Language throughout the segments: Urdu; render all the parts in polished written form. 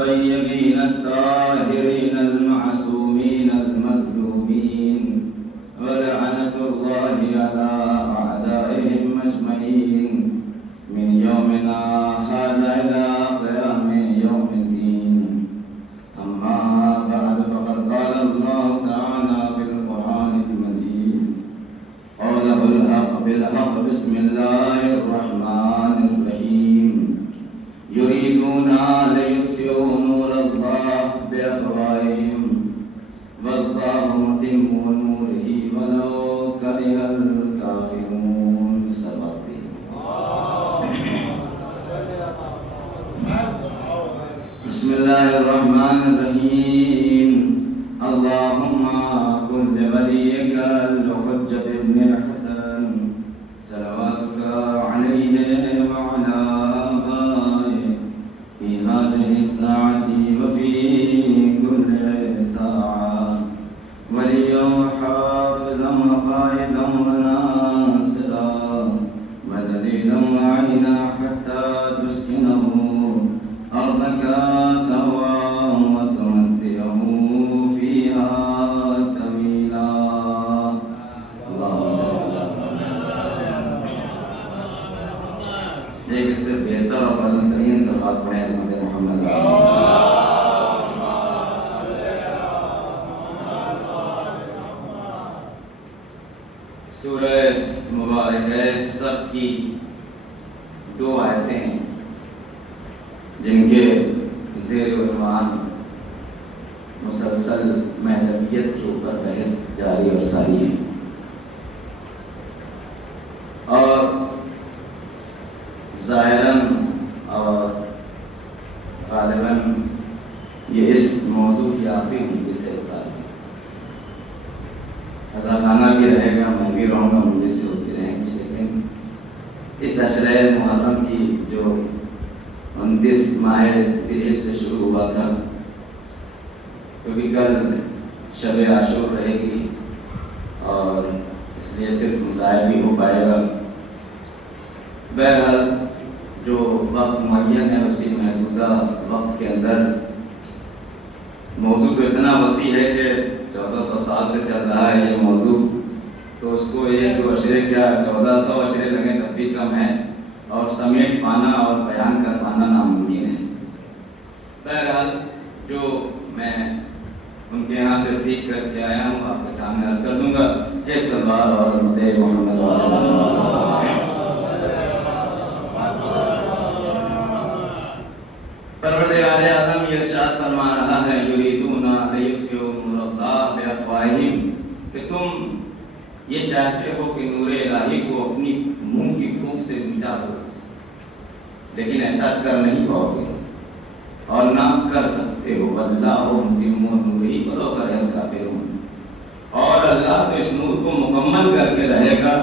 الطيبين الطاهرين المعصومين المظلومين ولعنة الله على أعدائهم أجمعين من يومنا هذا إلى قيام يوم الدين. أما بعد فقد قال الله تعالى في القرآن المجيد قوله الحق بالحق بسم الله الرحمن الرحيم يريدون ليطفئوا نور الله بأفواههم والله متم نوره ولو كره الكافرون. بسم الله الرحمن الرحيم. اللهم كن لوليك الحجة ابن الحسن صلواتك عليه وعلى آبائه في هذه الساعة وفي كل ساعة وليا وحافظا وقائدا وناصرا ودليلا وعينا حتى تسكنه أرضك تهوى وتمتعه فيها طويلا. اللهم صل على محمد. ایک اس سے بہتر اور بلند ترین صلوات پڑھیں عظمت محمد. سورہ مبارکہ صف کی دو آیتیں ہیں جن کے زیر عنوان مسلسل مہذبیت کے اوپر بحث جاری اور ساری ہے، اور ظاہراً اور غالباً یہ اس موضوع کی آخری مجلس ہے اس سال. حضرت خانہ بھی رہے گا، میں بھی رہوں گا، مجلس سے ہوتی رہیں گی، لیکن اس عشرہ محرم کی جو 29 ماہ ذی سے شروع ہوا تھا، کیونکہ کل شب عاشور رہے گی اور اس لیے صرف مسائل بھی ہو پائے گا. بہرحال جو وقت معین ہے اسی محدودہ وقت کے اندر موضوع تو اتنا وسیع ہے کہ 1400 سال سے چل رہا ہے یہ موضوع، تو اس کو ایک دو عشرے کیا 1400 عشرے لگیں تب بھی کم ہے، اور سمیٹ پانا اور بیان کر پانا ناممکن ہے. بہرحال جو میں ان کے یہاں سے سیکھ کر کے آیا ہوں آپ کے سامنے عرض کر دوں گا. ایک سلوات اور حضرت محمد پروردگار عالم یہ ارشاد فرما رہا ہے یریدون لیطفئوا نور اللہ بافواہہم، کہ تم یہ چاہتے ہو کہ نور الہی کو اپنی منہ کی پھونک سے مٹا دو، لیکن ایسا کر نہیں پاؤ گے اور نہ کر سکتے ہو. واللہ متم نورہ ولو کرہ الکافرون، اور اللہ تو اس نور کو مکمل کر کے رہے گا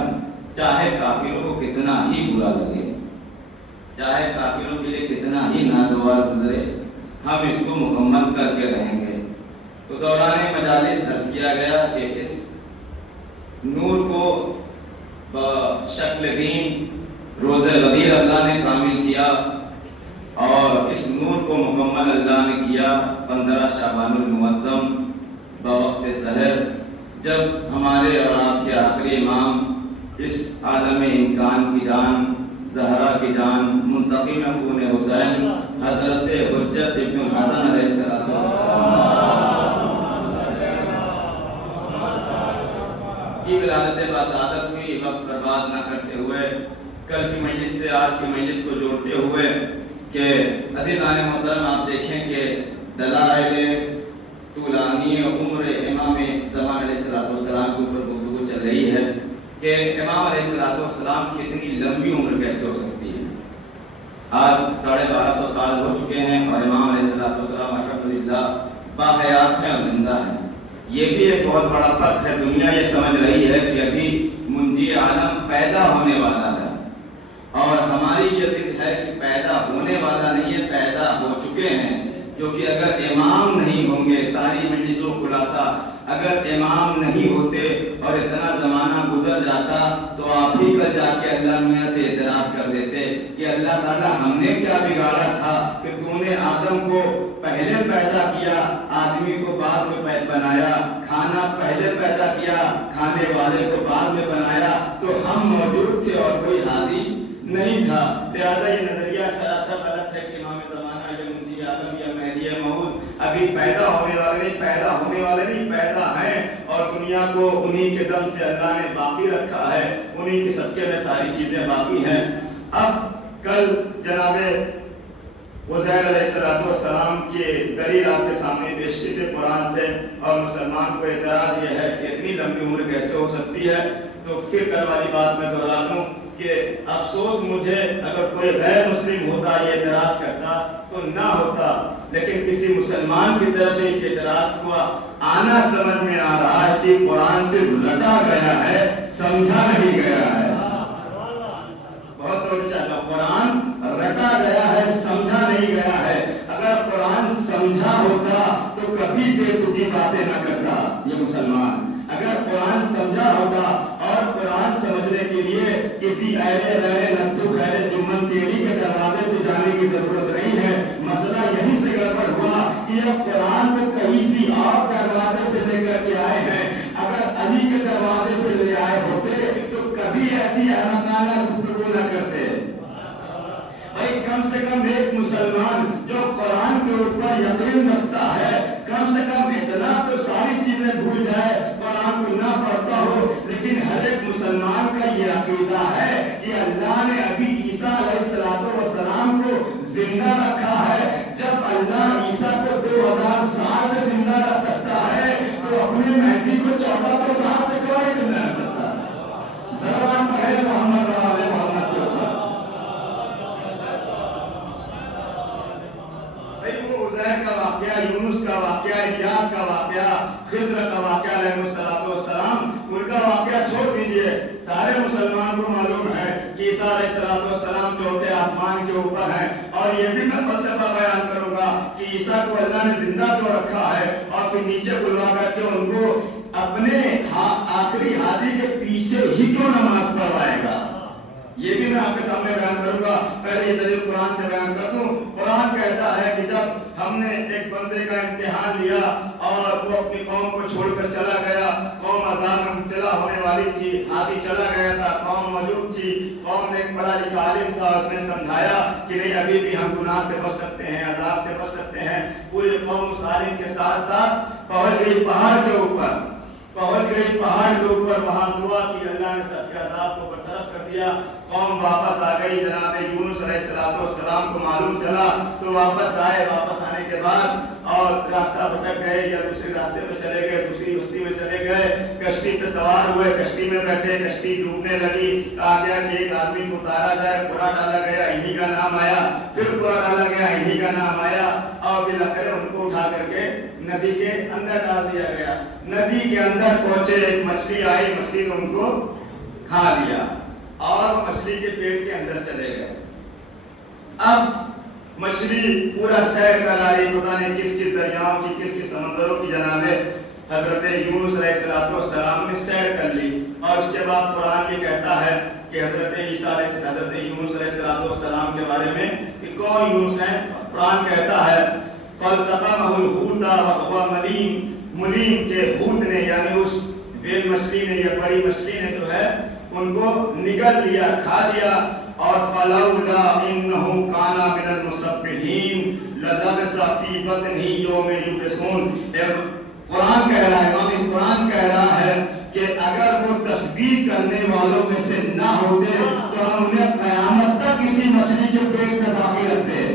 چاہے کافروں کو کتنا ہی برا لگے، چاہے کافروں کے لیے کتنا ہی ناگوار گزرے، ہم اس کو مکمل کر کے رہیں گے. تو دوران مجالس عرض کیا گیا کہ اس نور کو بشکل دین روز غدیر اللہ نے کامل کیا، اور اس نور کو مکمل اللہ نے کیا 15 شعبان المعظم بوقت سحر، جب ہمارے اور آپ کے آخری امام اس عالم امکان کی جان، زہرا کی جان، منتقم خون حسین حضرت حجت ابن حسن علیہ السلام کی ولادت بسعادت ہوئی. وقت برباد نہ کرتے ہوئے کل کی مجلس سے آج کی مجلس کو جوڑتے ہوئے کہ عزیزان محترم آپ دیکھیں کہ دلائل طولانی عمر امام زمان علیہ السلام کے اوپر گفتگو چل رہی ہے کہ امام علیہ السلام کی اتنی لمبی عمر کیسے ہو سکتی ہے. آج 1250 سال ہو چکے ہیں اور امام علیہ السلام الحمدللہ باحیات ہیں اور زندہ ہیں. یہ بھی ایک بہت بڑا فرق ہے. دنیا یہ سمجھ رہی ہے کہ ابھی منجی عالم پیدا ہونے والا ہے، اور ہماری یہ ضد ہے کہ پیدا ہونے والا نہیں ہے، پیدا ہو چکے ہیں. کیونکہ اگر امام نہیں ہوں گے، ساری مجلسوں خلاصہ اگر امام نہیں ہوتے اور اتنا زمانہ گزر جاتا تو آپ ہی کل جا کے اللہ میاں سے اعتراض کر دیتے کہ اللہ تعالیٰ ہم نے کیا بگاڑا تھا کہ تو نے آدم کو پہلے پیدا کیا، آدمی کو بعد میں بنایا، کھانا پہلے پیدا کیا، کھانے والے کو بعد میں بنایا، تو ہم موجود تھے اور کوئی ہادی نہیں تھا۔ لہٰذا یہ نظریہ سراسر غلط ہے کہ امام زمانہ یا منجی اعظم یا مہدی موعود ابھی پیدا ہونے والے نہیں، پیدا ہیں، اور دنیا کو انہی کے دم سے اللہ نے باقی رکھا ہے، انہی کے صدقے میں ساری چیزیں باقی ہیں۔ اب کل جناب عزیر علیہ السلام کی دلیل آپ کے سامنے پیش کی تھی قرآن سے، اور مسلمان کو اعتراض یہ ہے کہ اتنی لمبی عمر کیسے ہو سکتی ہے۔ تو پھر کل والی بات میں دہرا دوں کہ افسوس مجھے اگر کوئی غیر مسلم ہوتا یہ اعتراض کرتا تو نہ ہوتا، لیکن کسی مسلمان کی طرف سے اس اعتراض کو آنا سمجھ میں آ رہا ہے کہ قرآن سے رٹا گیا ہے، سمجھا نہیں گیا ہے۔ بہت توجہ چاہتا ہوں، قرآن رٹا گیا ہے، سمجھا نہیں گیا ہے۔ اگر قرآن سمجھا ہوتا تو کبھی بے تجی باتیں نہ کرتا یہ مسلمان۔ اگر قرآن سمجھا ہوتا اور قرآن سمجھنے کے لیے کسی ایرے غیر نتو خیر جمن تیری کے دروازے پہ جانے کی ضرورت نہیں ہے۔ مسئلہ یہیں سے گڑبڑ ہوا کہ اب قرآن کو کہیں سی اور دروازے سے لے کر کے آئے ہیں۔ اگر علی کے دروازے سے لے آئے ہوتے تو کبھی ایسی احمدانہ گفتگو نہ کرتے۔ بھائی کم سے کم ایک مسلمان جو قرآن کے اوپر یقین رکھتا ہے، کم سے کم اتنا تو ساری چیزیں بھول جائے، قرآن کو نہ پڑھتا ہو، لیکن ہر ایک مسلمان کا یہ عقیدہ ہے کہ اللہ نے ابھی عیسیٰ علیہ السلام کو زندہ رکھا ہے۔ جب اللہ عیسیٰ کو 2000 سال سے زندہ رکھ سکتا ہے تو اپنے مہدی کو 1400 سال سے کیوں نہیں زندہ رکھ سکتا؟ سلام پڑھے محمد علیہ محمد کے اوپر۔ وہ عزیر کا واقعہ، یونس کا واقعہ، الیاس کا واقعہ، خضر کا واقعہ علیہ السلام، ان کا واقعہ چھوڑ دیجئے۔ سارے مسلمان کو معلوم ہے کہ عیسیٰ علیہ السلام چوتھے آسمان کے اوپر ہیں، اور یہ بھی میں فلسفہ بیان کروں گا کہ عیسیٰ کو اللہ نے زندہ کیوں رکھا ہے، اور پھر نیچے بلوا کر کے ان کو اپنے آخری ہادی کے پیچھے ہی کیوں نماز پڑھوائے گا، یہ بھی میں آپ کے سامنے بیان کروں گا۔ پہلے یہ دلیل قرآن سے بیان کر دوں۔ قرآن کہتا ہے کہ جب ہم نے ایک بندے کا امتحان لیا اور وہ اپنی قوم کو چھوڑ کر چلا گیا، قوم عذاب میں مبتلا ہونے والی تھی، ہادی چلا گیا تھا، قوم موجود تھی، قوم میں ایک بڑا لکھا عالم تھا، اس نے سمجھایا کہ نہیں ابھی بھی ہم گناہ سے بچ سکتے ہیں، عذاب سے بچ سکتے ہیں۔ پوری قوم اس عالم کے ساتھ ساتھ پہنچ گئی پہاڑ کے اوپر، وہاں دعا کی، اللہ نے سب کے عذاب کو برطرف کر دیا۔ قوم واپس آ گئی، جناب یونس علیہ السلام کو معلوم چلا تو واپس آئے۔ واپس آنے کے بعد اور راستہ بھٹک گئے یا دوسرے راستے پہ چلے گئے، دوسری بستی میں چلے گئے، کشتی پہ سوار ہوئے، کشتی میں بیٹھے، کشتی ڈوبنے لگی، کہا گیا کہ ایک آدمی کو اتارا جائے، پورا ڈالا گیا، انہی کا نام آیا، پھر پورا ڈالا گیا، انہی کا نام آیا، اور بالآخر ان کو اٹھا کر کے ندی کے اندر ڈال دیا گیا۔ ندی کے اندر پہنچے، ایک مچھلی آئی، مچھلی نے ان کو کھا لیا اور مچھلی کے پیٹ کے اندر چلے گئے۔ اب مچھلی پورا سیر کر آئی، پتہ نہیں کس کس دریاؤں کی، کس کس سمندروں کی، جناب حضرت یونس علیہ السلام نے سیر کر لی۔ اور اس کے بعد قرآن یہ کہتا ہے کہ حضرت یونس علیہ السلام کے بارے میں کہ کون یونس ہیں؟ قرآن کہتا ہے فَالْتَقَمَهُ الْحُوتَ وَهُوَ مُلِيمٌ، کہ حوت نے یعنی اس ویل مچھلی نے یا بڑی مچھلی نے جو ہے ان کو نگل لیا، کھا لیا۔ اور فَلَوْلَا إِنَّهُ كَانَ مِنَ الْمُسَبِّحِينَ لَلَبِثَ فِي بَطْنِهِ يَوْمَ يُبْعَثُونَ۔ قرآن کہہ رہا ہے، امام قرآن کہہ رہا ہے کہ اگر وہ تسبیح کرنے والوں میں سے نہ ہوتے تو ہم انہیں قیامت تک اسی مچھلی کے پیٹ میں باقی رکھتے۔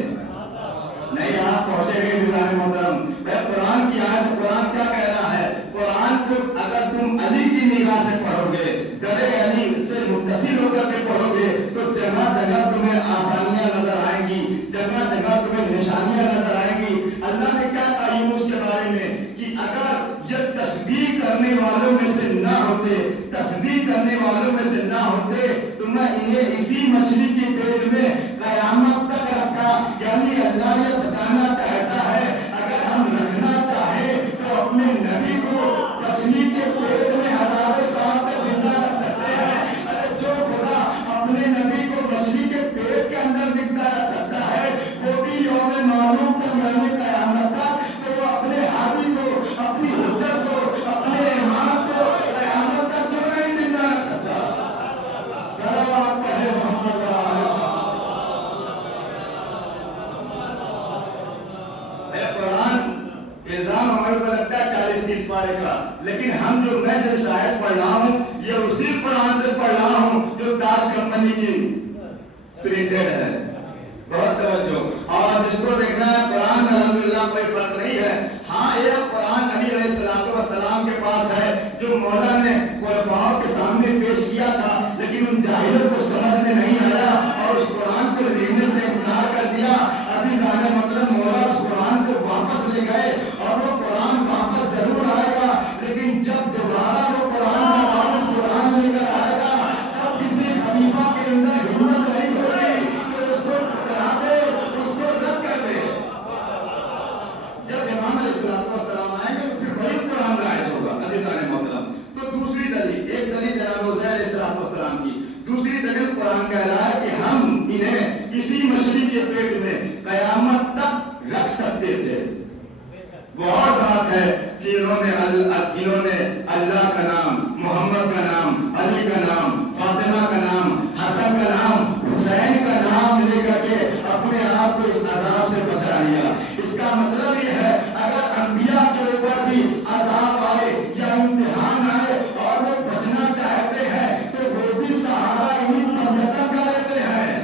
نہیں آپ پہنچے گئے عزیزان محترم، قرآن کی آیت، قرآن کیا کہہ رہا ہے؟ قرآن کو اگر تم علی کی نگاہ سے پڑھو گے، در علی سے متصل ہو کر کے پڑھو گے تو جگہ جگہ تمہیں آسانیاں نظر آئیں گی، جگہ جگہ تمہیں نشانیاں نظر آئیں گی۔ اللہ نے کیا کہا یونس کے بارے میں کہ اگر یہ تسبیح کرنے والوں میں سے نہ ہوتے، تسبیح کرنے والوں میں سے نہ ہوتے تو میں انہیں اسی مچھلی کے پیٹ میں قیامت تک رکھا۔ یعنی اللہ یہ بتانا چاہتا ہے اگر ہم رکھنا چاہیں تو اپنے نبی کو اور لگتا ہے 40-30 پارے کا، لیکن میں جو شاید پڑھ رہا ہوں یہ اسی قرآن سے پڑھ رہا ہوں جو تاج کمپنی کی پرنٹڈ ہے. بہت توجہ. اور جس کو دیکھنا ہے قرآن میں الحمدللہ کوئی فرق نہیں ہے. ہاں ایک قرآن علی علیہ السلام کے پاس ہے جو مولا نے خلفاؤں کے سامنے پیش کیا تھا، لیکن ان جاہلوں کو سمجھ میں نہیں آیا اور اس قرآن کو لینے سے انکار کر دیا. عزیزان محترم، مولا اس قرآن کو واپس لے گئے اور وہ قرآن واپس ضرور آئے گا، لیکن جب دوبارہ وہ واپس قرآن لے کر آئے گا تب کسی خلیفہ کے اندر ہمت نہیں ہوگی کہ اس کو ٹھکرا دے، اس کو رد کر دے. جب امام علیہ السلام آئیں گے تو پھر وہی قرآن رائج ہوگا. عزیزان محترم، تو دوسری دلیل، ایک دلیل جناب عزیر علیہ السلام کی، دوسری دلیل قرآن کہہ رہا ہے کہ ہم انہیں اسی مچھلی کے پیٹ میں قیامت تک رکھ سکتے تھے. وہ اور بات ہے کہ انہوں نے اللہ کا نام، محمد کا نام، علی کا نام، فاطمہ کا نام، حسن کا نام، حسین کا نام لے کر کے اپنے آپ کو اس عذاب سے بچا لیا. اس کا مطلب یہ ہے اگر انبیاء کے اوپر بھی عذاب آئے یا امتحان آئے اور وہ بچنا چاہتے ہیں تو وہ بھی سہارا انہیں مدد کر لیتے ہیں.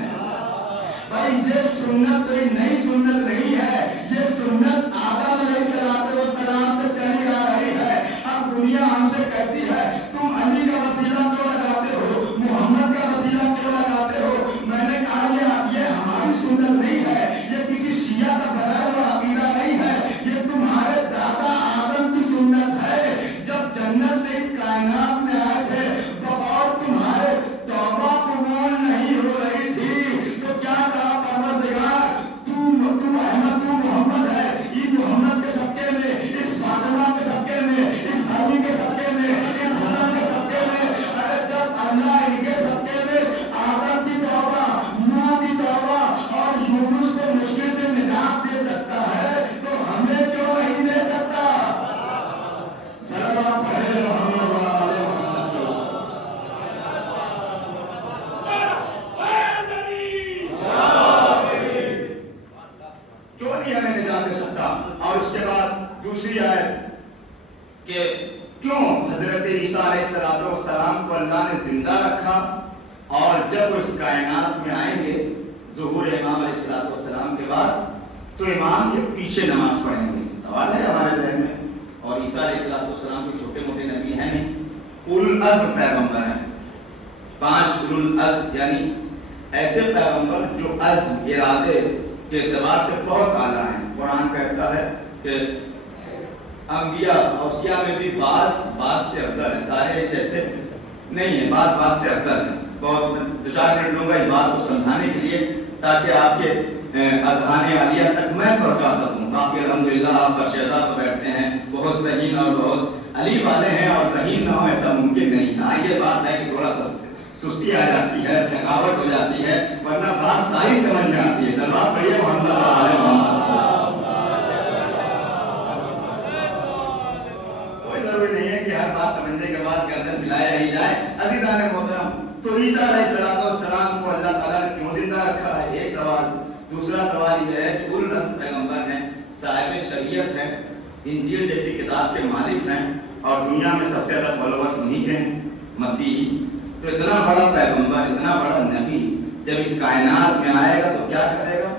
بھائی یہ سنت کوئی نئی سنت نہیں ہے، یہ سنت آدم علیہ السلام سے چلی آ رہی ہے. اب دنیا ہم سے کہتی ہے تم علی کا وسیلہ کیوں لگاتے ہو، محمد کا وسیلہ کیوں لگاتے ہو. میں نے کہا یہ ہماری سنت نہیں ہے، یہ کسی شیعہ کا بنایا ہوا عقیدہ نہیں ہے، یہ تمہارے دادا آدم کی سنت ہے. جب جنت سے اس کائنات میں آئے تھے بغور تمہارے توبہ قبول نہیں ہو رہی تھی تو کیا کہا پروردگار، تو احمد، تو محمد ہے، یہ محمد کے صدقے میں، اس فاطمہ کے صدقے میں، اس علی کے صدقے میں، اس حسن کے صدقے میں. ارے جب اللہ ان کے صدقے میں آدم کی توبہ، نوح کی توبہ اور یونس کو مشکل سے نجات دے سکتا ہے تو ہمیں کیوں نہیں دے سکتا؟ صلوات پڑھے محمد و آل محمد کو. کیوں نہیں ہمیں نجات دے سکتا؟ اور اس کے بعد دوسری آیت کہ کیوں حضرت عیسیٰ علیہ السلام کو اللہ نے زندہ رکھا اور جب وہ اس کائنات میں آئیں گے ظہور امام علیہ السلام کے بعد تو امام کے پیچھے نماز پڑھیں گے. سوال ہے ہمارے ذہن میں. اور عیسیٰ علیہ السلام کوئی چھوٹے موٹے نبی ہیں نہیں، اولو العزم پیغمبر ہیں. 5 اولو العزم یعنی ایسے پیغمبر جو عزم، ارادے کے اعتبار سے بہت اعلیٰ ہیں. قرآن کہتا ہے کہ انبیاء اوصیاء میں بھی بعض سے افضل ہیں، سارے جیسے نہیں ہیں، بعض سے افضل ہیں. بہت 2-4 منٹ لوں گا اس بات کو سمجھانے کے لیے تاکہ آپ کے اذہان عالیہ تک میں پہنچا سکوں. باقی الحمدللہ آپ فرشیدہ پر بیٹھتے ہیں، بہت ذہین اور بہت علی والے ہیں اور ذہین نہ ہو ایسا ممکن نہیں. ہاں یہ بات ہے کہ تھوڑا سا سستی آ جاتی ہے، تھکاوٹ ہو جاتی ہے، ورنہ بات ساری سمجھ میں آتی ہے. سلوات پڑھیے محمد و آل محمد. کوئی ضروری نہیں ہے کہ ہر بات سمجھنے کے بعد گردن ہلایا ہی جائے. عزیزان محترم، تو عیسیٰ علیہ السلام کو اللہ تعالیٰ نے کیوں زندہ رکھا ہے؟ ایک سوال. دوسرا سوال یہ ہے کہ اولو العزم پیغمبر ہیں، صاحب شریعت ہیں، انجیل جیسی کتاب کے مالک ہیں اور دنیا میں سب سے زیادہ فالوورز انہی کے ہیں، مسیحی. تو اتنا بڑا پیغمبر، اتنا بڑا نبی جب اس کائنات میں آئے گا تو کیا کرے گا؟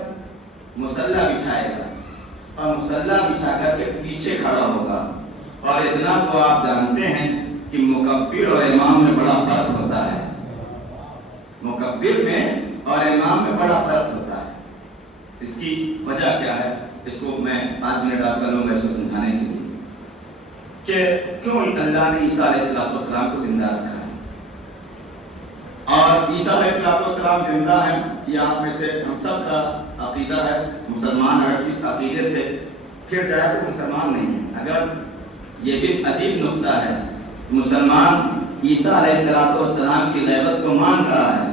مصلی بچھائے گا اور مصلی بچھا کر کے پیچھے کھڑا ہوگا. اور اتنا تو آپ جانتے ہیں کہ مکبر اور امام میں بڑا فرق ہوتا ہے. مکبر میں اور امام میں بڑا فرق ہوتا ہے. اس کی وجہ کیا ہے؟ اس کو میں 5 منٹ آپ کر لوں گا اس کو سمجھانے کے لیے کہ کیوں اللہ نے عیسیٰ علیہ السلام کو زندہ رکھا ہے. اور عیسیٰ علیہ السلام زندہ ہیں، یہ آپ میں سے ہم سب کا عقیدہ ہے. مسلمان اگر اس عقیدے سے پھر جائے تو مسلمان نہیں ہے. اگر یہ بھی عجیب نقطہ ہے، مسلمان عیسیٰ علیہ السلام کی غیبت کو مان رہا ہے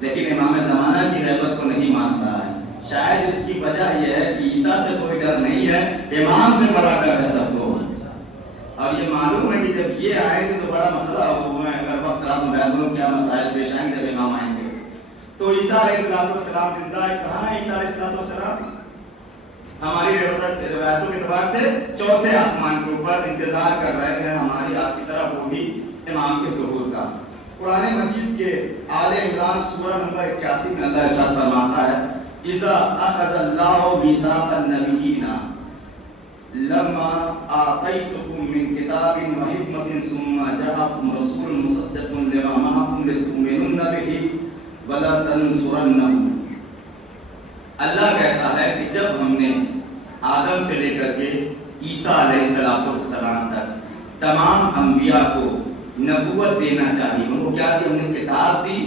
لیکن امام زمانہ کی غیبت کو نہیں مان رہا ہے. شاید اس کی وجہ یہ ہے کہ عیسیٰ سے کوئی ڈر نہیں ہے، امام سے بڑا ڈر ہے سب کو. اور یہ معلوم ہے کہ جب یہ آئیں گے تو بڑا مسئلہ ہوگا. اگر وقت رات میں بیان کروں کیا مسائل پیش آئیں گے جب امام آئیں گے. تو عیسیٰ علیہ السلام زندہ ہے. کہاں ہے عیسیٰ علیہ السلام؟ ہماری روایتوں کے اعتبار سے چوتھے آسمان کے اوپر انتظار کر رہے ہیں ہماری آپ کی طرح وہ بھی امام کے ظہور کا۔ قرآن مجید کے آل عمران سورہ نمبر 81 میں اللہ ارشاد فرماتا ہے اذا اخذ اللہ میثاق النبیین لما آتیتکم من کتاب و حکمت ثم جاءکم رسول مصدق لما معکم لتؤمنن بہ وَلَتَنْصُرَنَّهُ۔ اللہ کہتا ہے کہ جب ہم نے آدم سے لے کر کے عیسیٰ علیہ السلام تک تمام انبیاء کو نبوت دینا چاہیے، ان کو کیا دیا؟ ہم نے کتاب دی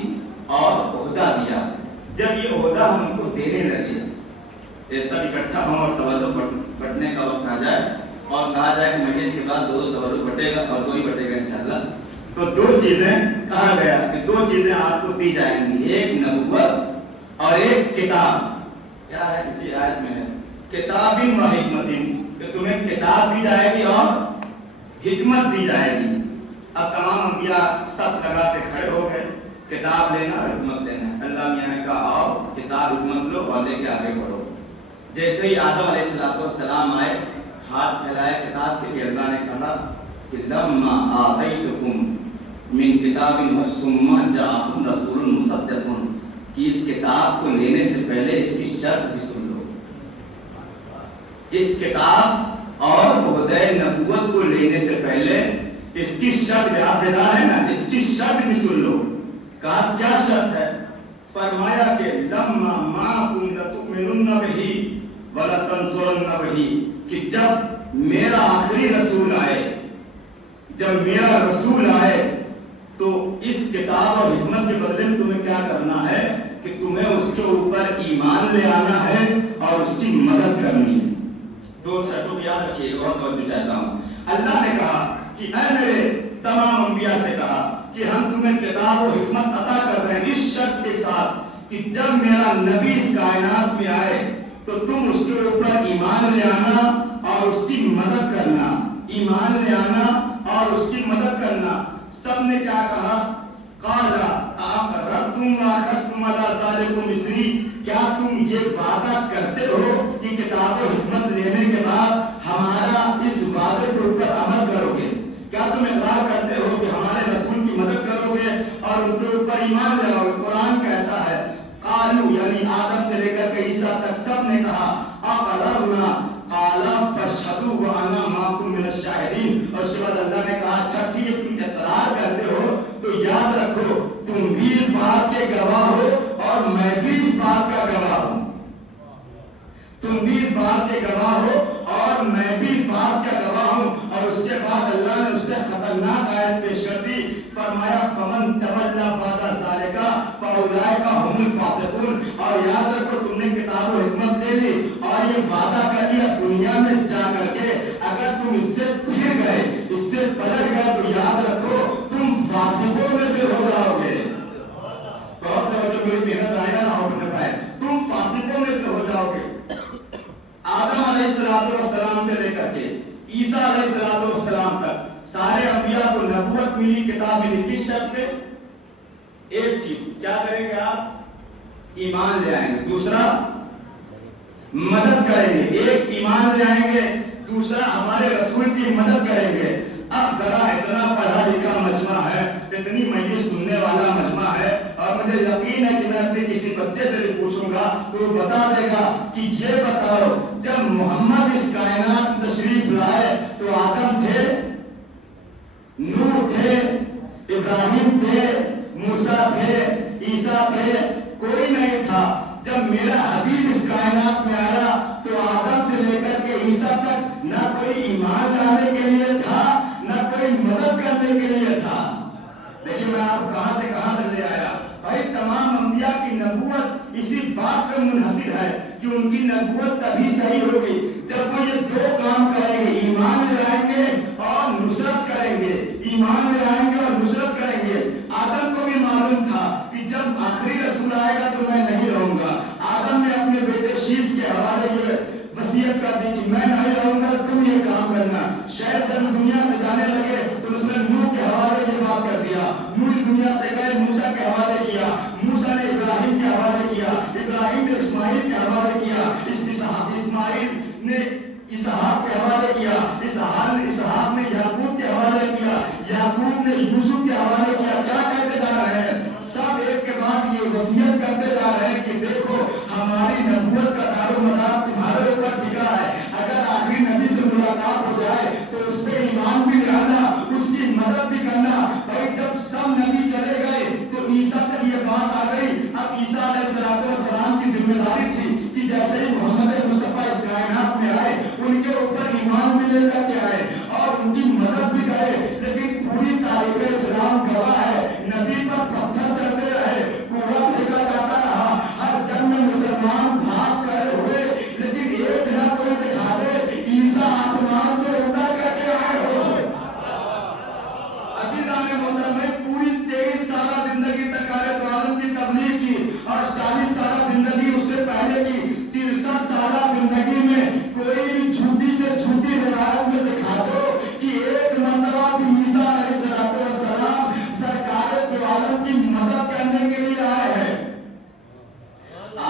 اور عہدہ دیا۔ جب یہ عہدہ ہم ان کو دینے لگے، یہ سب اکٹھا ہوں اور تولد بٹنے کا وقت آ جائے اور کہا جائے کہ مجلس کے بعد دو تولد بٹے گا اور دو ہی بٹے گا انشاءاللہ، تو دو چیزیں کہا گیا کہ دو چیزیں آپ کو دی جائیں گی، ایک نبوت اور ایک کتاب۔ کیا ہے اسی آیت میں ہے کتاب و حکمت، کہ تمہیں کتاب دی جائے گی اور حکمت دی جائے گی۔ اب تمام انبیاء صف لگا کے کھڑے ہو گئے، کتاب لینا اور حکمت لینا۔ اللہ میاں نے کہا آؤ کتاب حکمت لو اور لے کے آگے بڑھو۔ جیسے ہی آدم علیہ السلام آئے، ہاتھ پھیلائے کتاب کے لیے، اللہ نے کہا کہ لما آتیتکم من کتاب ثم جاءکم رسول مصدق، کہ اس کتاب کو لینے سے پہلے اس کی شرط بھی سن لو۔ اس کتاب اور عہدہ نبوت کو لینے سے پہلے اس کی شرط، آپ بیدار ہیں نا، اس کی شرط بھی سن لو۔ کہا کیا شرط ہے؟ فرمایا کہ لما معکم لتؤمنن بہ ولتنصرن بہ، کہ جب میرا آخری رسول آئے، جب میرا رسول آئے تو اس کتاب اور حکمت کے بدلے میں تمہیں کیا کرنا ہے کہ تمہیں اس کے اوپر ایمان لے آنا ہے اور اس کی مدد کرنی ہے۔ دو شرطوں کو یاد رکھیے، بہت توجہ چاہتا ہوں۔ اللہ نے کہا کہ اے میرے تمام انبیاء سے کہا کہ ہم تمہیں کتاب و حکمت عطا کر رہے ہیں اس شرط کے ساتھ کہ جب میرا نبی اس کائنات میں آئے تو تم اس کے اوپر ایمان لے آنا اور اس کی مدد کرنا، ایمان لے آنا اور اس کی مدد کرنا۔ سب نے کیا کہا؟ قال اقررتم واخذتم على ذلكم مصری، کیا تم یہ وعدہ کرتے ہو کہ کتاب و حکمت لینے کے بعد ہمارا اس وعدے کے اوپر عمل کرو گے؟ کیا تم اقرار کرتے ہو کہ ہمارے رسول کی مدد کرو گے اور ان کے اوپر ایمان لاؤ گے؟ قرآن کہتا ہے قالوا، یعنی آدم سے لے کر کے عیسیٰ تک سب نے کہا اقررنا، قال فاشهدوا وانا معكم من الشاهدين۔ اور اس کے بعد اللہ نے کہا اچھا ٹھیک ہے، تم اقرار کرتے ہو تو یاد رکھو تم بھی اس بات کے گواہ ہو اور میں بھی اس بات کا گواہ ہوں، تم بھی اس بات کے گواہ ہو اور میں بھی اس بات کا گواہ ہوں۔ اور اس کے بعد اللہ نے اس سے خطرناک آیت پیش کر دی، فرمایا فمن تولی بعد ذلک فاولئک هم الفاسقون۔ اور یاد رکھو تم نے کتاب و حکمت لے لی اور یہ وعدہ کر لیا دنیا میں جا کر کے اگر تم اس سے پھر گئے، اس سے پلٹ گئے تو یاد رکھو تم فاسقوں میں سے ہو جاؤ گے۔ بہت توجہ، میری محنت آیا نہ ہو پائے، تم فاسقوں میں سے ہو جاؤ گے۔ آدم علیہ السلام سے لے کر کے عیسیٰ علیہ السلام تک سارے انبیاء کو نبوت ملی، کتاب ملی، کس شرط پہ؟ ایک چیز کیا کریں گے آپ؟ ایمان لے آئیں گے، دوسرا مدد کریں گے۔ ایک ایمان لے آئیں گے، دوسرا ہمارے رسول کی مدد کریں گے۔ اب ذرا اتنا پڑھا لکھا مجمع ہے، اتنی مجلس سننے والا مجمع ہے، اور مجھے یقین ہے کہ میں اپنے کسی بچے سے بھی پوچھوں گا تو وہ بتا دے گا کہ یہ بتاؤ جب محمد اس کائنات تشریف لائے تو آدم تھے، نوح تھے، ابراہیم تھے، موسیٰ تھے، عیسیٰ تھے، کوئی نہیں تھا۔ جب میرا حبیب اس کائنات میں آیا تو آدم سے لے کر کے عیسیٰ تک نہ کوئی ایمان لانے کے لیے تھا نہ کوئی مدد کرنے کے لیے تھا۔ دیکھیں میں آپ کہاں سے کہاں تک لے آیا۔ بھائی تمام انبیاء کی نبوت اسی بات پر منحصر ہے کہ ان کی نبوت تبھی صحیح ہوگی جب وہ یہ دو کام کریں گے، ایمان لے آئیں گے اور نصرت کریں گے، ایمان لے آئیں گے اور نصرت کریں گے۔ آدم کو بھی معلوم تھا کہ جب آخری رسول آئے گا تو میں نہیں رہوں گا۔ آدم نے اپنے بیٹے شیش کے حوالے یہ وصیت کر دی کہ میں نہیں رہوں گا، تم یہ کام کرنا۔ شاید جب دنیا سے جانے لگے تو اس نے نوح کے حوالے یہ بات کر دیا، نوح دنیا سے گئے موسیٰ کے حوالے کیا، موسیٰ نے ابراہیم کے حوالے کیا، ابراہیم نے اسماعیل کے حوالے کیا، اسماعیل اسماعیل نے اسحاق کے حوالے کیا، اسحاق نے یعقوب کے حوالے کیا، یعقوب نے یوسف کے حوالے کیا. کیا کہتے جا رہے ہیں؟ سب ایک کے بعد یہ وصیت کرتے جا رہے ہیں کہ دیکھو ہماری نبوت کا دار و مدار تمہارے اوپر ٹھکا ہے. اگر آخری نبی سے ملاقات ہو جائے تو اس پہ ایمان بھی لانا، اس کی مدد بھی کرنا. بھائی جب سب نبی چلے گئے تو عیسیٰ تک یہ بات آ گئی. اب عیسیٰ علیہ السلام کی ذمہ داری تھی کہ جیسے ہی محمد مصطفیٰ اس کائنات میں آئے ان کے اوپر ایمان بھی لے کر کے آئے اور ان کی مدد بھی کرے. لیکن پوری تاریخ اسلام گواہ ہے نبی پر پتھر چلتے رہے، کوڑا پھینکا جاتا رہا، ہر جنگ میں مسلمان بھاگ کرے ہوئے، لیکن ایک نہ کوئی دکھا دے عیسیٰ آسمان سے اتر کر کے آئے ہو. عزیزان محترم، پوری 23 سالہ زندگی سرکار دو عالم کی تبلیغ کی اور 40 سالہ زندگی اس سے پہلے کی. 63 سالہ زندگی میں کوئی بھی جھوٹی سے جھوٹی روایت میں دکھا دو کہ ایک مرتبہ بھی عیسیٰ علیہ السلام سرکار دو عالم کی مدد کرنے کے لیے آئے ہیں.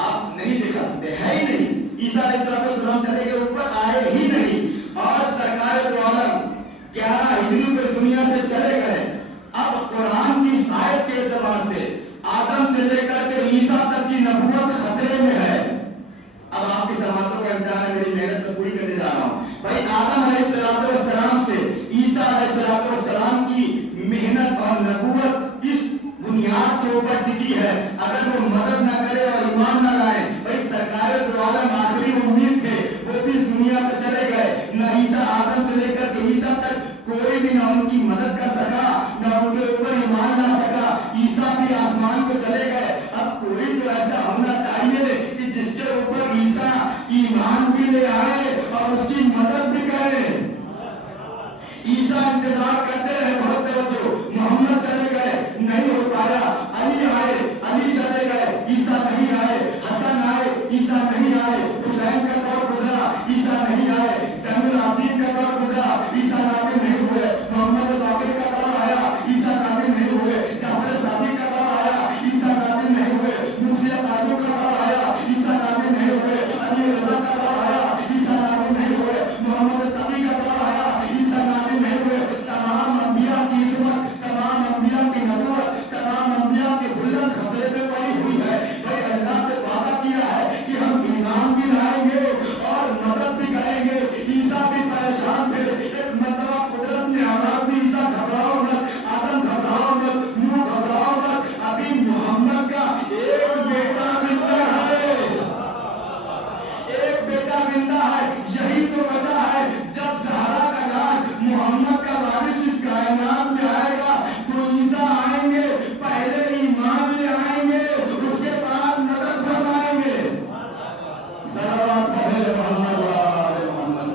آپ نہیں دکھا سکتے، ہے ہی نہیں. عیسیٰ علیہ السلام چلے کے اوپر آئے ہی نہیں. اور سرکار دو عالم 11 ہجری کو دنیا سے چلے گئے. اب قرآن کی اس آیت کے اعتبار سے آدم سے لے کر کے عیسیٰ تک کی نبوت خطرے میں ہے. اب آپ کی سماعتوں کا امتحان ہے، میری محنت میں پوری کرنے جا رہا ہوں. بھائی آدم علیہ السلام سے عیسیٰ علیہ السلام کی محنت اور نبوت اس بنیاد کے اوپر ٹکی ہے. اگر وہ مدد نہ کرے اور ایمان نہ لائے، بھائی سرکار دو عالم آخری امید تھے، وہ بھی اس دنیا سے چلے گئے. نہ عیسیٰ آدم سے لے کر کے عیسیٰ تک کوئی بھی نہ ان کی مدد کر سکا، نہ ان کے اوپر ایمان لا سکا. عیسیٰ بھی آسمان پہ چلے گئے. اب کوئی تو ایسا ہونا چاہیے کہ جس کے اوپر عیسیٰ ایمان بھی لے آئے اور اس کی مدد بھی کرے. عیسیٰ انتظار کرتے رہے، بہت توجہ، محمد چلے گئے، نہیں ہو پایا. علی آئے، علی چلے گئے، عیسیٰ نہیں آئے. حسن آئے، عیسیٰ نہیں آئے. حسین کا دور گزرا، عیسیٰ نہیں آئے. زین العابدین کا دور گزرا، عیسیٰ نازل نہیں ہوئے. محمد باقر کا دور آیا، عیسیٰ نازل نہیں ہوئے. جعفر صادق کا دور آیا، عیسیٰ نازل نہیں ہوئے. موسیٰ قاظم کا دور آیا، عیسیٰ نازل نہیں ہوئے. علی رضا کا دور آیا، عیسیٰ نازل نہیں ہوئے. محمد تقی کا دور آیا، عیسیٰ نازل نہیں ہوئے. تمام انبیاء کی عصمت، تمام انبیاء کی نبوت، تمام انبیاء کی خلت خطرے میں پڑی ہوئی ہے. بھائی اللہ سے وعدہ کیا ہے کہ ہم ایمان بھی لائیں گے اور مدد بھی کریں گے. عیسیٰ بھی پریشان تھے. ایک مرتبہ قدرت نے آواز دی، عیسیٰ گھبراؤ مت، آدم گھبراؤ مت، نوح گھبراؤ مت، ابھی محمد کا ایک بیٹا زندہ ہے، ایک بیٹا زندہ ہے. یہی تو وجہ ہے جب زہرا کا لاج محمد کا وارث اس کائنات میں آئے گا تو عیسیٰ آئیں گے، پہلے ایمان لے آئیں گے، اس کے بعد مدد فرمائیں گے. صلوات پڑھے محمد و آل محمد.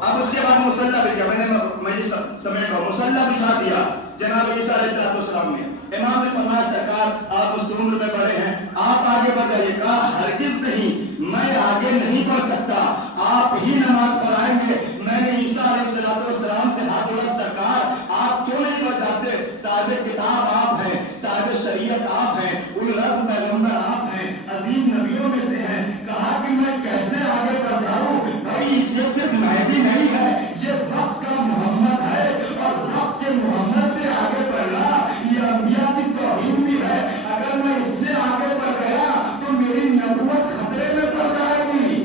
اب اس کے بعد مصلی بھی کیا، میں نے سمیٹ رہا ہوں، مصلی بچھا دیا جناب عیسیٰ علیہ السلام نے. امام نے فرمایا سرکار آپ اس عمر میں بڑے ہیں، آپ آگے بڑھ جائیے. کہا ہرگز نہیں، میں آگے نہیں بڑھ سکتا، آپ ہی نماز پڑھائیں گے. میں نے عیسیٰ علیہ السلام سے ہاتھ جوڑا، سرکار آپ کیوں نہیں بڑھ جاتے؟ صاحب کتاب آپ ہیں، صاحب شریعت آپ ہیں، الرزم پیغمبر آپ ہیں، عظیم نبیوں میں سے ہیں. کہا کہ میں کیسے آگے بڑھ جاؤں؟ بھائی یہ صرف مہدی نہیں ہے، یہ وقت کا محمد ہے اور وقت کے محمد سے آگے بڑھنا یہ انبیاء کی توہین بھی ہے. اگر میں اس سے آگے بڑھ گیا تو میری نبوت خطرے میں پڑ جائے گی،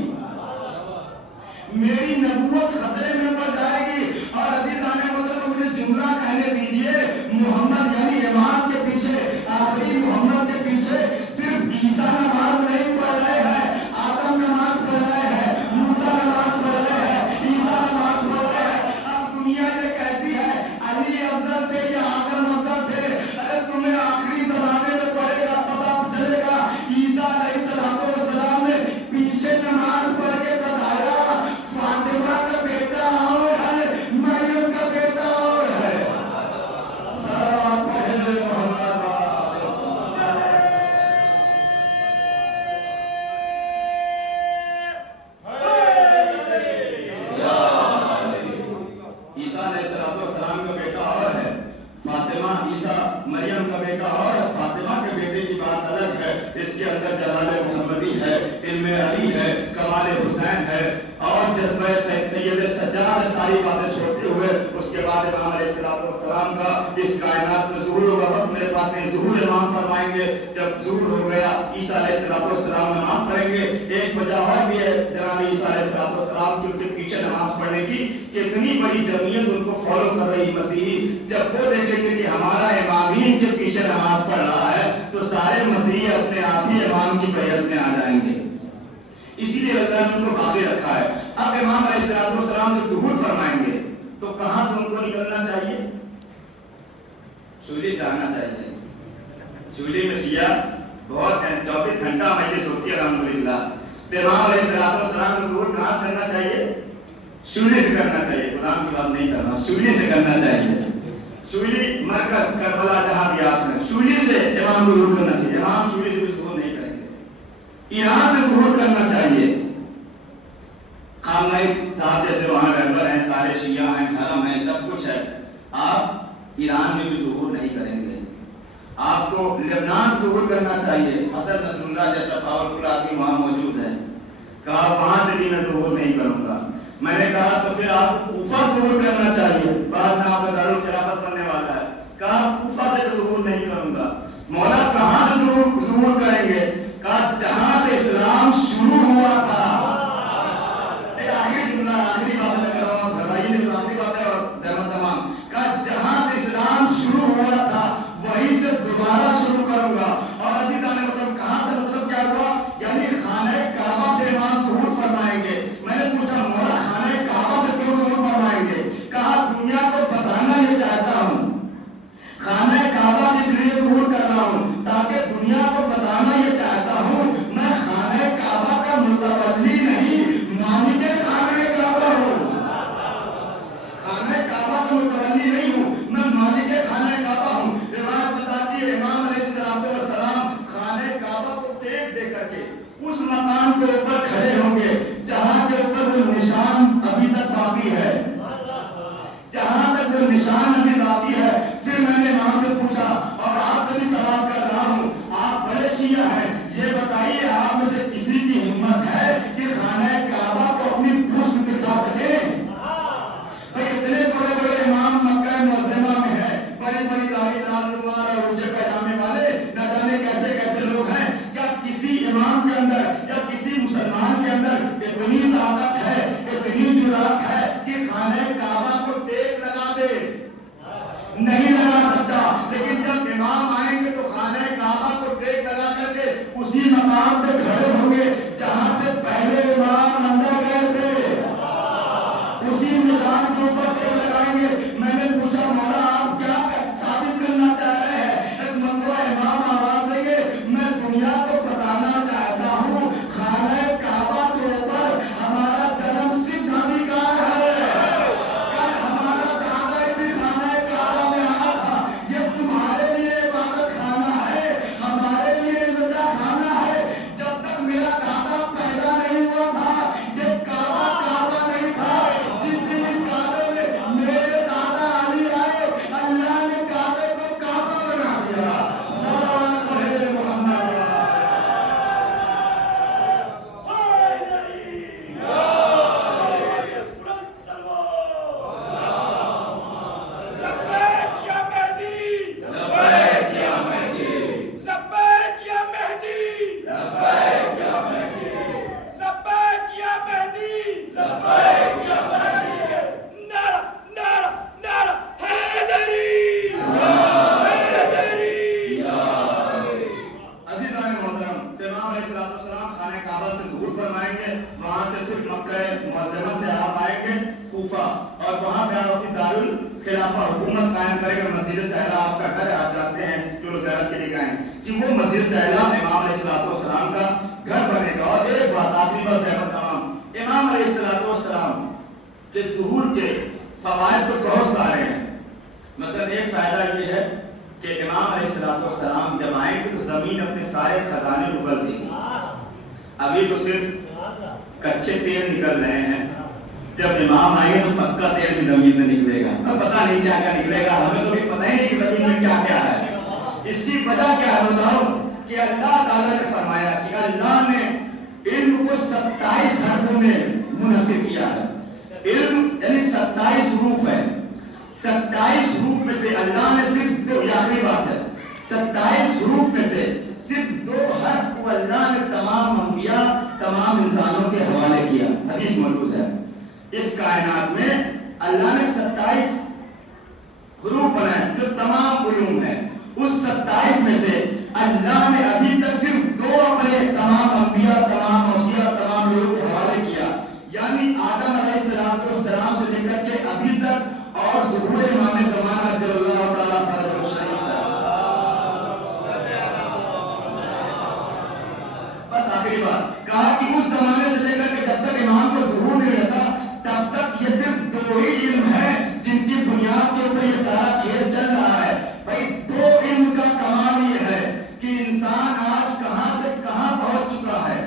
میری نبوت خطرے میں پڑ جائے گی. اور عزیزان محترم مجھے جملہ کہنے دیجئے، محمد یعنی ایمان کے پیچھے، آخری محمد کے پیچھے صرف عیسیٰ نماز نہیں پڑھ رہے ہیں، آدم نماز پڑھ رہے ہیں، موسیٰ نماز پڑھ رہے ہیں، عیسیٰ نماز پڑھ رہے ہیں. اب دنیا یہ کہتی ہے علی افضل تھے یا آدم افضل تھے. ارے تمہیں آخری زمانے میں پڑھے گا، پتہ چلے گا. عیسیٰ علیہ السلام نے پیچھے نماز پڑھ کے بتایا فاطمہ کا بیٹا اور ہے، مریم کا اور جذبہ سید سجاد ساری باتیں چھوڑتے ہوئے اس کے بعد امام علیہ السلام کا اس کائنات میں ظہور ہوگا. وقت میرے پاس نہیں, ظہور امام فرمائیں گے. جب ظہور ہو گیا عیسیٰ علیہ السلام نماز پڑھیں گے. ایک وجہ اور بھی ہے جناب عیسیٰ علیہ السلام کی ان کے پیچھے نماز پڑھنے کی کہ اتنی بڑی جمعیت ان کو فالو کر رہی مسیحی, جب وہ دیکھیں گے کہ ہمارا امام ہی ان کے پیچھے نماز پڑھ رہا ہے تو سارے مسیحی اپنے آپ ہی امام کی بیعت میں آ جائیں گے. اسی لیے اللہ نے ان کو باقی رکھا ہے. اب امام علیہ السلام جب ظہور فرمائیں گے تو کہاں سے ان کو نکلنا چاہیے؟ سولی سے آنا چاہیے. سولی میں شیعہ بہت ہیں, 24 گھنٹہ مجلس ہوتی ہے الحمدللہ. تو امام علیہ السلام کو ظہور کہاں سے کرنا چاہیے؟ سولی سے کرنا چاہیے. قرآن کی بات نہیں کر رہا, سولی سے کرنا چاہیے. سولی مرکز کربلا جہاں بھی آپ ہیں, سولی سے امام کو ظہور کرنا چاہیے. امام سولی سے کچھ ظہور نہیں کریں گے, ایران سے ظہور کرنا چاہیے. خامنہ صاحب جیسے وہاں رہبر ہیں, سارے شیعہ ہیں, حرم ہیں, سب کچھ ہے. آپ ایران میں بھی ظہور نہیں کریں گے. آپ کو لبنان سے ظہور کرنا چاہیے. حسن نصر اللہ جیسا پاورفل آدمی وہاں موجود ہے. کہا وہاں سے بھی میں ظہور نہیں کروں گا. میں نے کہا تو پھر آپ کو کوفہ سے ظہور کرنا چاہیے, بعد میں آپ کا دارالخلافت بننے والا ہے. کہا کوفہ سے ظہور نہیں کروں گا. مولا کہاں سے ظہور کریں گے؟ کہا جہاں سے اسلام شروع ہوا تھا. آخری بات میں کر رہا ہوں, بھائی نے آخری بات ہے اور زحمت تمام. کہا جہاں سے اسلام شروع ہوا تھا وہیں سے دوبارہ شروع کروں گا. اور عزیزان مطلب کہاں سے, مطلب کیا ہوا؟ یعنی خانہ کعبہ سے امام ظہور فرمائیں گے. میں نے پوچھا مولا خانہ کعبہ سے کیوں ظہور فرمائیں گے؟ کہا دنیا کو بتانا یہ چاہتا ہوں, خانہ کعبہ سے اس لیے ظہور کر رہا ہوں تاکہ دنیا کو بتانا یہ چاہتا ہوں میں خانہ کعبہ کا متولی نہیں, مالک خانہ کعبہ ہوں. خانہ کعبہ کا متولی نہیں ہوں, میں مالک خانہ کعبہ ہوں. روایت بتاتی ہے امام علیہ السلام خانہ کعبہ کو ٹیک دے کر کے اس مقام کے اوپر کھڑے ہوں گے جہاں کے اوپر وہ نشان ابھی تک باقی ہے, جہاں تک وہ نشان ابھی باقی ہے. پھر میں نے امام سے پوچھا اور آپ سے بھی سوال کر رہا ہوں, آپ بڑے شیعہ ہیں, یہ بتائیے آپ میں سے کسی کی ہمت ہے کہ خانہ کعبہ کو اپنی پشت دکھا سکے؟ بھائی اتنے بڑے بڑے امام مکہ معظمہ میں ہیں, بڑی بڑی داڑھی لال رومال اور اونچے پائجامے والے, نہ جانے کیسے کیسے لوگ ہیں. کیا کسی امام کے اندر یا کسی مسلمان کے اندر اتنی طاقت ہے, اتنی جرات ہے کہ خانہ کعبہ کو ٹیک لگا دے؟ نہیں لگا سکتا. لیکن جب امام آئیں گے تو خانہ کعبہ کو ٹیک لگا کر کے اسی مقام پہ کھڑے ہوں گے جہاں سے پہلے امام اندر گئے تھے, اسی نشان کے اوپر ٹیک لگائیں گے. میں نے پوچھا مولا آپ کیا ثابت کرنا چاہ رہے ہیں؟ ایک مرتبہ امام آواز دیں گے میں دنیا کو بتانا چاہتا ہوں خانہ کعبہ کے اوپر ہمارا جنم صدھ ادھیکار ہے. کل ہمارا دادا اسی خانہ کعبہ میں آیا تھا. یہ تمہارے لیے عبادت خانہ ہے, ہمارے لیے رضا خانہ ہے. جب تک میرا دادا پیدا نہیں ہوا تھا یہ کعبہ کعبہ نہیں تھا. جس دن اس کعبے میں میرے دادا علی آئے اللہ نے کعبے کو کعبہ بنا دیا. صلوات پڑھے محمد. وہاں سے پھر مکہ معظمہ سے آپ آئیں گے کوفہ, اور وہاں پہ آپ اپنی دارالخلافہ حکومت قائم کریں گے. مسجد سہلا آپ کا گھر ہے, آپ جانتے ہیں جو زیارت کے لیے گئے کہ وہ مسجد سہلا امام علیہ السلام کا گھر بنے گا. اور ایک بات آخری بات ہے تمام, امام علیہ السلام کے ظہور کے فوائد تو بہت سارے ہیں. مثلا ایک فائدہ یہ ہے کہ امام علیہ السلام جب آئیں گے تو زمین اپنے سارے خزانے اگل دے گی. ابھی تو صرف کچے تیل نکل رہے ہیں, جب امام آئے تو پکا تیل بھی زمین سے نکلے گا. اب پتہ نہیں کیا کیا نکلے گا, ہمیں تو بھی پتہ ہی نہیں کہ زمین میں کیا کیا ہے. اس کی وجہ کیا ہے بتاؤ کہ اللہ تعالیٰ نے فرمایا کہ اللہ نے علم کو 27 حرفوں میں منحصر کیا ہے. علم یعنی 27 حروف ہے. 27 حروف میں سے اللہ نے صرف دو، یہ آخری بات ہے، 27 حروف میں سے صرف 2 حرف کو اللہ نے تمام انبیاء، تمام انسانوں کے حوالے کیا. حدیث موجود ہے. اس کائنات میں اللہ نے 27 حروف بنائے جو تمام علوم ہیں. اس 27 میں سے اللہ نے ابھی تک صرف 2 اپنے تمام انبیاء، تمام اوصیاء، تمام لوگوں کے حوالے کیا. یعنی آدم علیہ السلام سے لے کر کے ابھی تک اور ظہور امام زمانہ جل اللہ تعالیٰ فرج الشریف تک. بس آخری بات کہا کہ اس زمانے سے لے کر کے جب تک امام کو ظہور نہیں رہتا تب تک یہ صرف 2 ہی علم ہے جن کی بنیاد کے اوپر یہ سارا کھیل چل رہا ہے. بھائی 2 علم کا کمال یہ ہے کہ انسان آج کہاں سے کہاں پہنچ چکا ہے.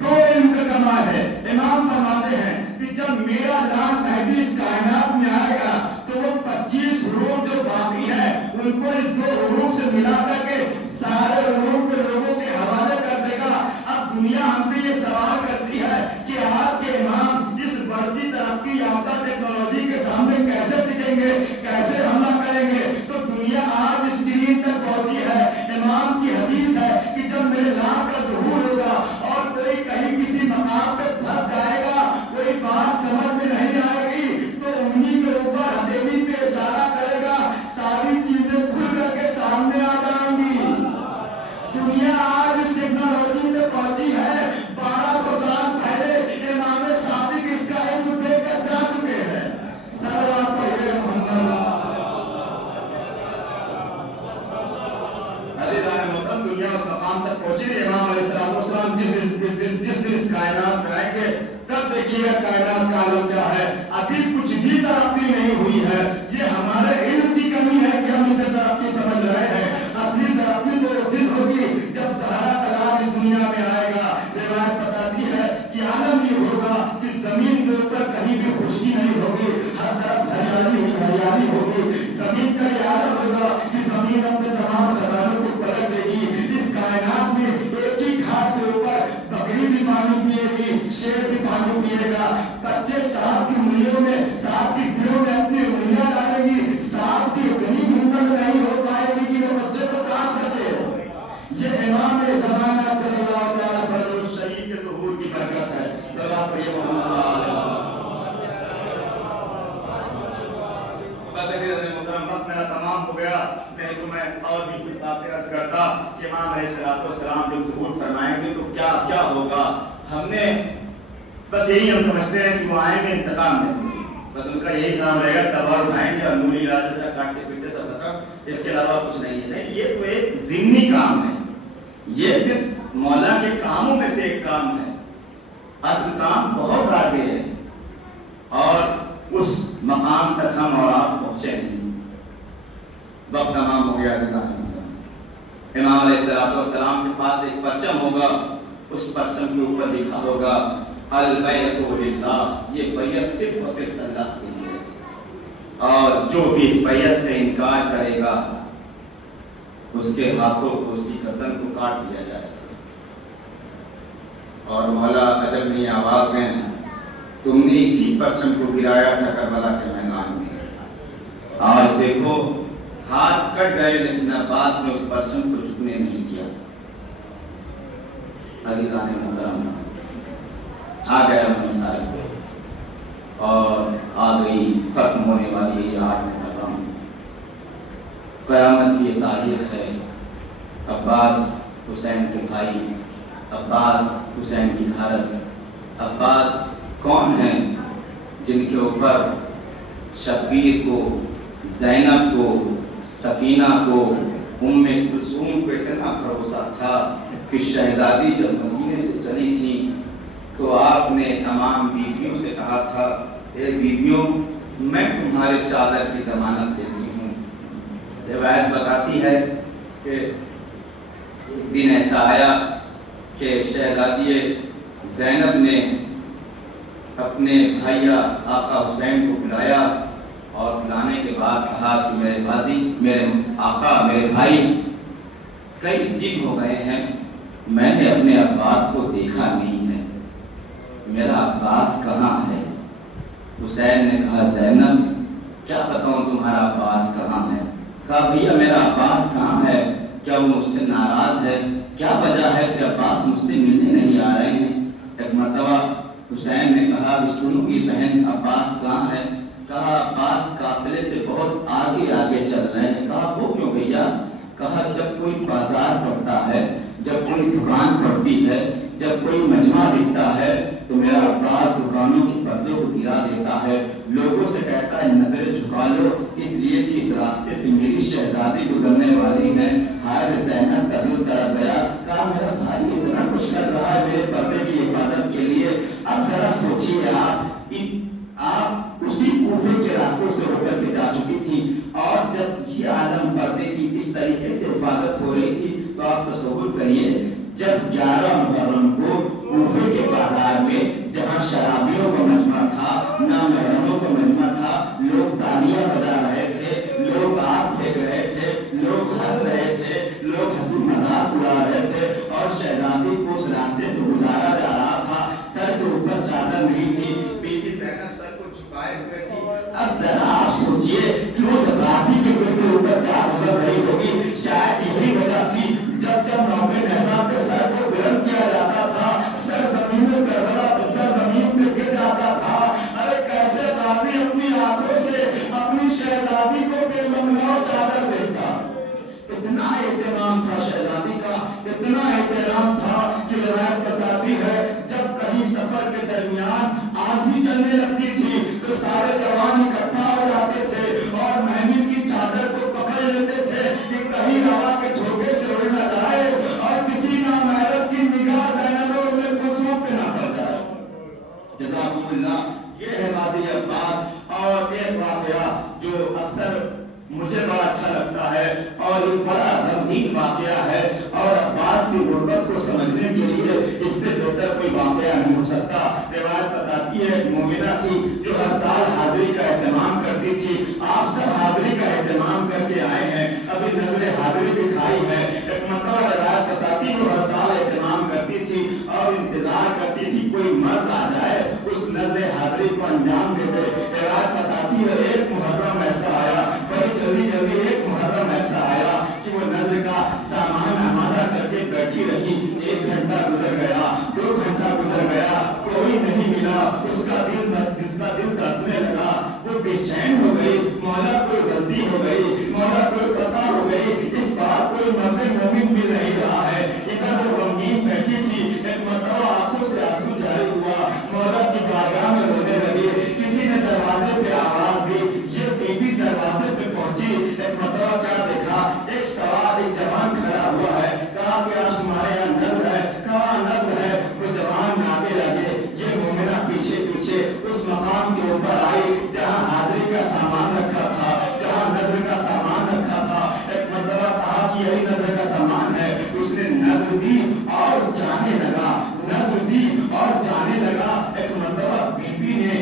2 علم کا کمال ہے. امام فرماتے ہیں کہ جب میرا نام مہدی اس کائنات میں آئے گا تو وہ 25 حروف جو باقی ہیں ان کو اس 2 حروف سے ملا کر کے سارے حروف کو لوگوں کے حوالے کر دے گا. اب دنیا ہم سے یہ سوال کرتی ہے کہ آپ کے امام اس بڑھتی ترقی یافتہ ٹیکنالوجی کے سامنے کیسے ٹکیں گے، کیسے حملہ کریں گے. تو دنیا آج اسکرین تک پہنچی ہے. امام کی حدیث ہے کہ جب میرے نام کا ظہور ہوگا اور کوئی کہیں کسی مقام پہ پھنس جائے گا، کوئی بات سمجھ میں نہیں آئے گی تو انہی کے اوپر ہتھیلی پہ اشارہ کرے گا، ساری چیزیں کھل کر کے سامنے آ جائیں گی. دنیا آج اس ٹیکنالوجی پہ پہنچی ہے. 1200 سال پہلے امام صادق اس کا علم دے کر جا چکے ہیں. صلوات پڑھیے محمد. عزیزان محترم، دنیا اس مقام تک پہنچی ہے. امام علیہ السلام جس دن اس کائنات میں آئیں گے تب دیکھیے گا کائنات کا عالم کیا ہے. ابھی کچھ بھی ترقی نہیں ہوئی ہے. یہ ہمارے علم کی کمی ہے کہ ہم اسے ترقی سمجھ رہے ہیں. اصلی ترقی تو اس دن ہوگی جب زہرا کلام اس دنیا میں آئے گا. روایت بتاتی ہے کہ عالم یہ ہوگا کہ زمین کے اوپر کہیں بھی خشکی نہیں ہوگی، ہر طرف ہریالی ہی ہریالی ہوگی. زمین کا یہ عالم ہوگا کہ زمین اپنے تمام خزانوں کو پلٹ دے گی. اس کائنات میں ایک ہی گھاٹ کے اوپر بکری بھی پانی پیے گی، شیر بھی پانی پیے گا. بچے سانپ کی انگلیوں میں، سانپ کی گروں میں اپنی انگلیاں ڈالیں گی. سانپ کی اتنی ہمت نہیں ہو پائے گی کہ وہ بچے کو کاٹ سکے. یہ امام زمانہ صلی اللہ تعالیٰ فرج الشریف کے ظہور کی برکت ہے. صلوات پڑھیے محمد. وقت میرا تمام ہو گیا. نہیں تو میں اور بھی کچھ باتیں عرض کرتا کہ امام علیہ السلام جب ظہور فرمائیں گے تو کیا کیا ہوگا. ہم نے بس یہی ہم سمجھتے ہیں کہ وہ آئیں گے انتقام دیں گے. بس ان کا یہی کام رہے گا، تلوار اٹھائیں گے اور مولی راجا کاٹتے پیٹتے سب ختم. اس کے علاوہ کچھ نہیں ہے. یہ تو ایک ضمنی کام ہے. یہ صرف مولا کے کاموں میں سے ایک کام ہے. اصل کام بہت آگے ہے اور اس مقام تک ہم اور آپ پہنچے نہیں. وقت تمام ہو گیا. امام علیہ السلام کے پاس ایک پرچم ہوگا. اس پرچم کے اوپر لکھا ہوگا البیعۃ للہ. یہ بیعت صرف اور صرف اللہ کے لیے. اور جو بھی اس بیعت سے انکار کرے گا اس کے ہاتھوں کو، اس کی گردن کو کاٹ دیا جائے گا. اور مولا عجب نہیں آواز میں تم نے اسی پرچم کو گرایا تھا کربلا کے میدان میں. آج دیکھو ہاتھ کٹ گئے لیکن عباس نے اس پرچم کو جھکنے نہیں دیا. عزیزان محترم، آ گیا مسائل اور آ گئی ختم ہونے والی یہ 8 محرم. قیامت کی یہ تاریخ ہے. عباس حسین کے بھائی، عباس حسین کی گھارس. عباس کون ہیں جن کے اوپر شبیر کو، زینب کو، سکینہ کو، ام کلثوم کو اتنا بھروسہ تھا کہ شہزادی جب مدینے سے چلی تھی تو آپ نے تمام بیویوں سے کہا تھا اے بیویوں میں تمہارے چادر کی ضمانت دیتی ہوں. روایت بتاتی ہے کہ ایک دن ایسا آیا کہ شہزادی زینب نے اپنے بھائیا آقا حسین کو بلایا اور بلانے کے بعد کہا کہ میرے بازی، میرے آقا، میرے بھائی، کئی دن ہو گئے ہیں میں نے اپنے عباس کو دیکھا نہیں ہے. میرا عباس کہاں ہے؟ حسین نے کہا زینب کیا بتاؤں تمہارا عباس کہاں ہے؟ کہا بھیا میرا عباس کہاں ہے؟ کیا وہ مجھ سے ناراض ہے؟ کیا وجہ ہے کہ عباس مجھ سے ملنے نہیں آ رہے ہیں؟ ایک مرتبہ حسین نے کہا سنو کی بہن عباس کہاں ہے؟ کہا عباس قافلے سے بہت آگے آگے چل رہے ہیں۔ کہا وہ کیوں بھیا؟ کہا جب کوئی بازار پڑتا ہے، جب کوئی دکان پڑتی ہے، جب کوئی مجمع دکھتا ہے تو میرا عباس دکانوں کی پردوں کو گرا دیتا ہے، لوگوں سے کہتا ہے نظریں جھکا لو، اس لیے کہ اس راستے سے میری شہزادی گزرنے والی ہے۔ ہائے زینب کا دل تڑپ گیا۔ کہا میرا بھائی اتنا کچھ کر رہا ہے میرے پردے کی حفاظت کے لیے، اب ذرا سوچیے آپ اسی کوفے کے راستوں سے ہو کر کے جا چکی تھی، اور جب یہ عالم پردے کی اس طریقے سے حفاظت ہو رہی تھی تو آپ تصور کریے جب 11 محرم کو کوفے کے بازار میں جہاں شرابیوں کا مجمع تھا، نامحرموں کا مجمع تھا، لوگ تالیاں بجا رہے تھے، لوگ آگ پھینک رہے تھے، لوگ ہنس رہے تھے، لوگ ہنسی مذاق اڑا رہے تھے، اور شہزادی کو اس راستے سے گزارا جا رہا تھا، سر کے اوپر چادر نہیں تھی، بی بی زینب سر کو چھپائے ہوئے تھی۔ اب ذرا آپ سوچئے کہ اس غازی کے دل کے اوپر کیا گزر رہی ہوگی۔ شاید یہی وجہ تھی جب موقع نیزہ پہ سر کو بلند کیا جاتا تھا، سر زمین میں کربلا سر زمین پہ گر جاتا تھا۔ ارے کیسے غازی اپنی آنکھوں سے اپنی شہزادی کو بے ممنوع چادر دیتا۔ اتنا اہتمام تھا شہزادی کا، اتنا احترام تھا کہ روایت بتاتی ہے جب کہیں سفر کے درمیان آندھی چلنے لگتی تھی تو سارے جوان اکٹھا ہو جاتے تھے اور مہمن کی چادر کو پکڑ لیتے تھے کہ کہیں ہوا کے جھونکے سے اڑ نہ جائے اور کسی نامحرم کی نگاہ زینب میں کلثوم پہ نہ پڑ جائے۔ جزاکم اللہ۔ یہ ہے غازی عباس۔ اور ایک واقعہ جو اثر مجھے بڑا اچھا لگتا ہے اور یہ بڑا غمگین واقعہ ہے، اور عباس کی غربت کو سمجھنے کے لیے اس سے بہتر کوئی واقعہ نہیں ہو سکتا۔ روایت بتاتی ہے ایک مومنہ تھی جو ہر سال حاضری کا اہتمام کرتی تھی۔ آپ سب حاضری کا اہتمام کر کے آئے ہیں، ابھی نظر حاضری دکھائی ہے۔ ایک مرتبہ روایت بتاتی وہ ہر سال اہتمام کرتی تھی اور انتظار کرتی تھی کوئی مرد آ جائے اس نظر حاضری کو انجام دے دے۔ روایت بتاتی ہے ایک محرم ایسا آیا، بڑی جلدی ایک محرم ایسا آیا کہ وہ نظر کا سامان آمادہ کر کے بیٹھی رہی۔ 1 گھنٹہ گزر گیا، 2 گھنٹہ گزر گیا، کوئی نہیں ملا۔ اس کا دل دھڑکنے لگا، وہ بے چین ہو گئی، مولا کوئی غلطی ہو گئی، مولا کوئی خطا ہو گئی، اس بار کوئی مرد مومن مل نہیں رہا ہے۔ ادھر وہ غمگین بیٹھی تھی، ایک مرتبہ آنکھوں سے آنسو جاری ہوا، مولا کی بارگاہ میں رونے لگی۔ کسی نے دروازے پہ آواز دی، یہ بی بی دروازے پہ پہنچی۔ ایک مرتبہ کیا دیکھا، ایک سوار ایک جوان کھڑا ہوا ہے۔ کہا کہ آج تمہارے یہاں نظر ہے؟ کہا نظر ہے۔ وہ جوان آگے لگے، یہ مومنہ پیچھے اس مقام کے اوپر آئی جہاں حاضری کا سامان رکھا تھا، جہاں نظر کا سامان رکھا تھا۔ ایک مرتبہ کہا کہ یہی نظر کا سامان ہے۔ اس نے نظر دی اور جانے لگا، نظر دی اور جانے لگا۔ ایک مرتبہ بی بی نے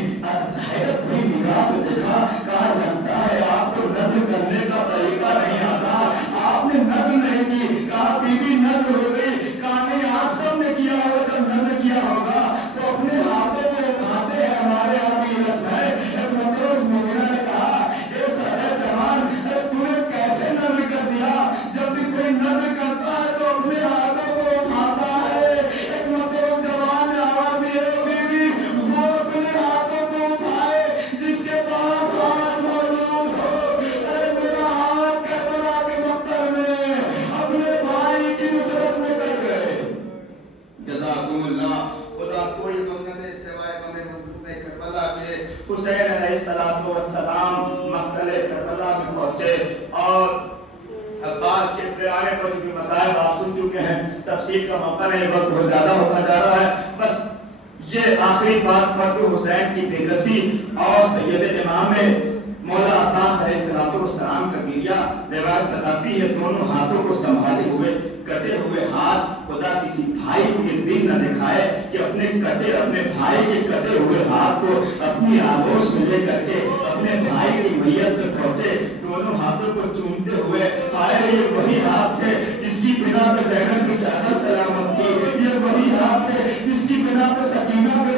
حیرت بھری نگاہ سے دیکھا، کہا لگتا ہے آپ کو نظر کرنے کا طریقہ نہیں آتا، آپ نے نظر نہیں کی۔ کہا بی بی نظر ہو گئی۔ کہا نہیں آپ سب نے کیا ہوگا، جب نظر کیا ہوگا تو اپنے ہاتھوں میں اٹھاتے ہیں، ہمارے ہاتھ کی رسم ہے۔ ایک مرتبہ اس مومنہ نے کہا اے سارے جوان تم نے کیسے نظر کر دیا؟ جب بھی کوئی نظر کرتا ہے تو اپنے ہاتھوں کو اٹھاتا ہے۔ ایک مرتبہ جوان نے آواز دی بی بی وہ اپنے ہاتھوں کو اٹھائے جس کے پاس ہاتھ موجود ہو۔ ارے میرا ہاتھ کربلا کے مقتل میں اپنے بھائی کی نصرت میں کر گئے۔ جزاکم اللہ۔ خدا کوئی غم نہ دے سوائے غم حضور کربلا کے۔ حسین علیہ السلام مقتل کربلا میں پہنچے اور عباس کے اس آنے پر جو بھی مسائل آپ سن چکے ہیں، تفصیل کا موقع نہیں، وقت بہت زیادہ ہوتا جا رہا ہے۔ بس یہ آخری بات پر تو حسین کی بے کسی اور سید امام مولا عباس علیہ السلام کا گریہ روایت بتاتی ہے دونوں ہاتھوں کو سنبھالے ہوئے کٹے ہوئے ہاتھ۔ خدا کسی بھائی کو یہ دن نہ دکھائے کہ اپنے بھائی کے کٹے ہوئے ہاتھ کو اپنی آغوش میں لے کر کے اپنے بھائی کی میت میں پہنچے، دونوں ہاتھوں کو چومتے ہوئے۔ ہائے یہ وہی ہاتھ ہے جس کی بنا پہ زینب کی چادر سلامت تھی، یہ وہی ہاتھ ہے جس کی بنا پہ سکینہ پہ